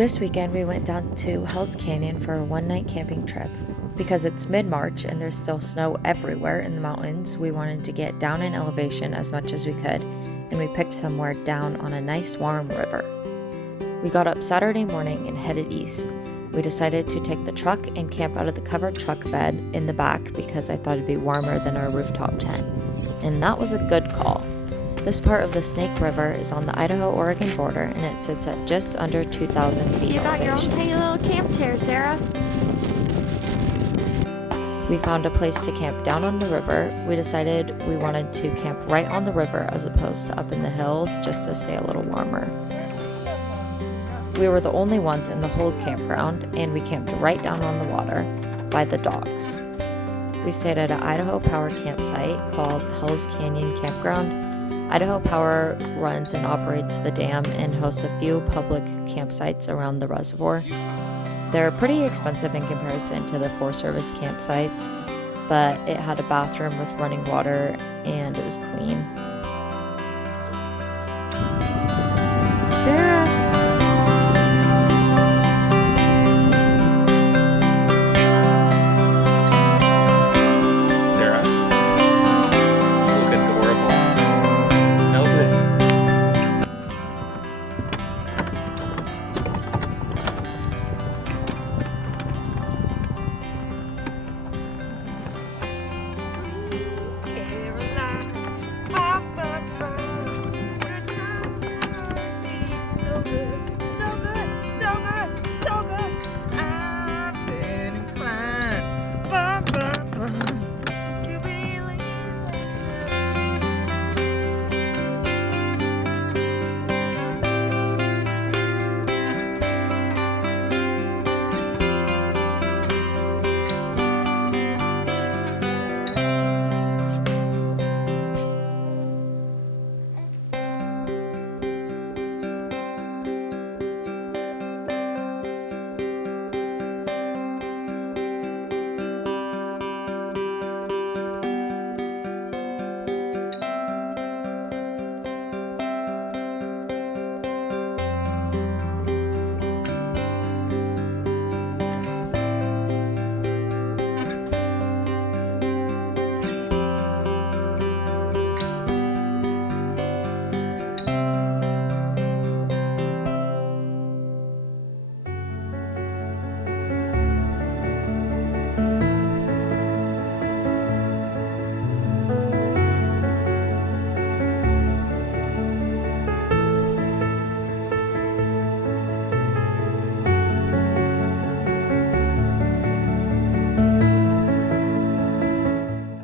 This weekend we went down to Hell's Canyon for a one-night camping trip. Because it's mid-March and there's still snow everywhere in the mountains, we wanted to get down in elevation as much as we could, and we picked somewhere down on a nice warm river. We got up Saturday morning and headed east. We decided to take the truck and camp out of the covered truck bed in the back because I thought it'd be warmer than our rooftop tent. And that was a good call. This part of the Snake River is on the Idaho Oregon border and it sits at just under 2,000 feet You got elevation. your own tiny little camp chair, Sarah. We found a place to camp down on the river. We decided we wanted to camp right on the river as opposed to up in the hills just to stay a little warmer. We were the only ones in the whole campground and we camped right down on the water by the docks. We stayed at an Idaho Power campsite called Hell's Canyon Campground. Idaho Power runs and operates the dam and hosts a few public campsites around the reservoir. They're pretty expensive in comparison to the Forest Service campsites, but it had a bathroom with running water and it was clean. Sarah!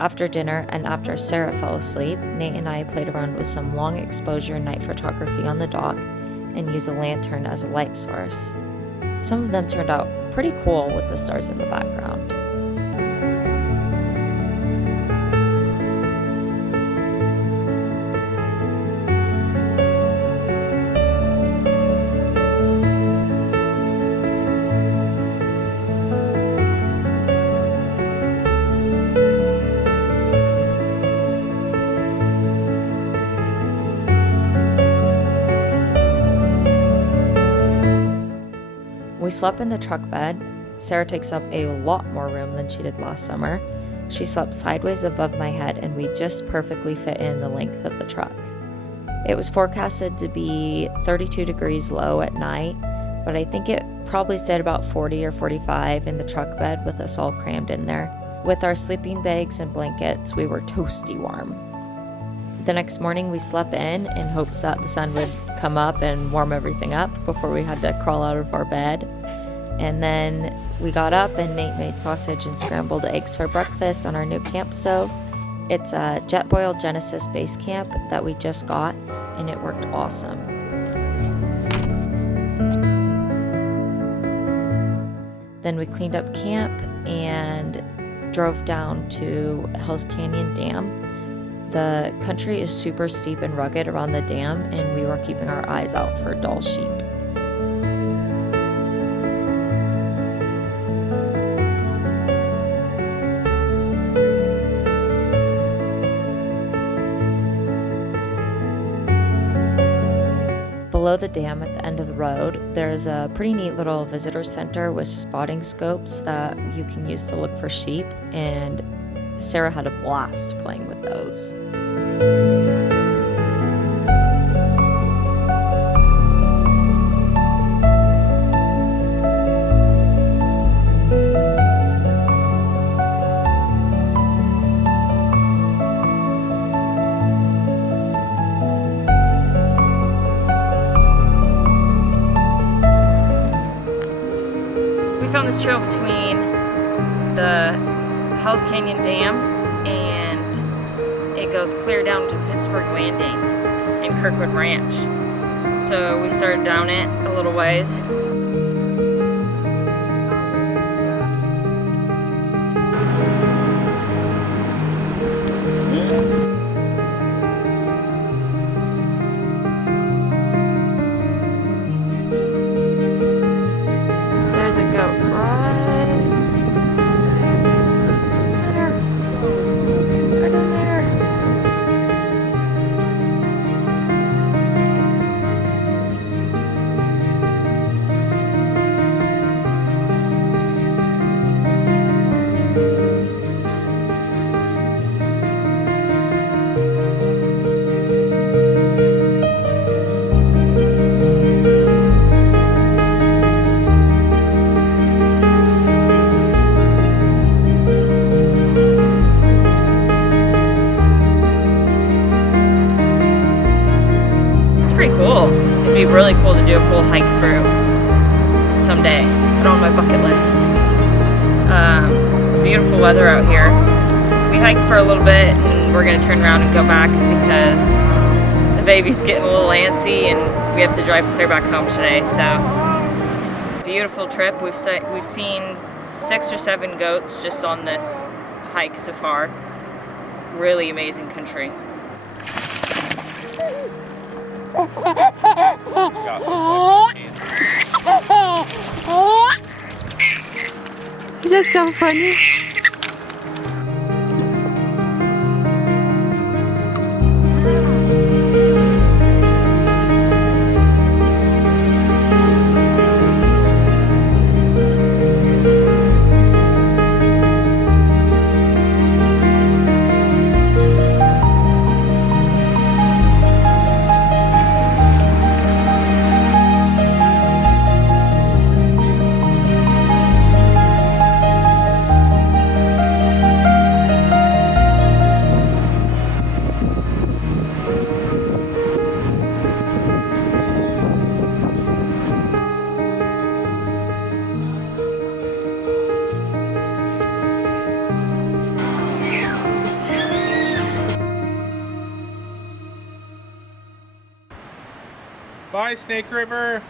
After dinner and after Sarah fell asleep, Nate and I played around with some long exposure night photography on the dock and used a lantern as a light source. Some of them turned out pretty cool with the stars in the background. We slept in the truck bed. Sarah takes up a lot more room than she did last summer. She slept sideways above my head and we just perfectly fit in the length of the truck. It was forecasted to be 32 degrees low at night, but I think it probably stayed about 40 or 45 in the truck bed with us all crammed in there. With our sleeping bags and blankets, we were toasty warm. The next morning we slept in hopes that the sun would come up and warm everything up before we had to crawl out of our bed. And then we got up and Nate made sausage and scrambled eggs for breakfast on our new camp stove. It's a Jetboil Genesis base camp that we just got and it worked awesome. Then we cleaned up camp and drove down to Hell's Canyon Dam. The country is super steep and rugged around the dam, and we were keeping our eyes out for Dall sheep. Below the dam at the end of the road, there's a pretty neat little visitor center with spotting scopes that you can use to look for sheep, and Sara had a blast playing with those. We found this trail between the Hells Canyon Dam and it goes clear down to Pittsburgh Landing and Kirkwood Ranch. So we started down it a little ways. There's a goat right there. Right in there. Pretty cool. It'd be really cool to do a full hike through someday. Put on my bucket list. Beautiful weather out here. We hiked for a little bit and we're gonna turn around and go back because the baby's getting a little antsy and we have to drive clear back home today. So beautiful trip. We've seen 6 or 7 goats just on this hike so far. Really amazing country. Is that so funny? Bye, Snake River.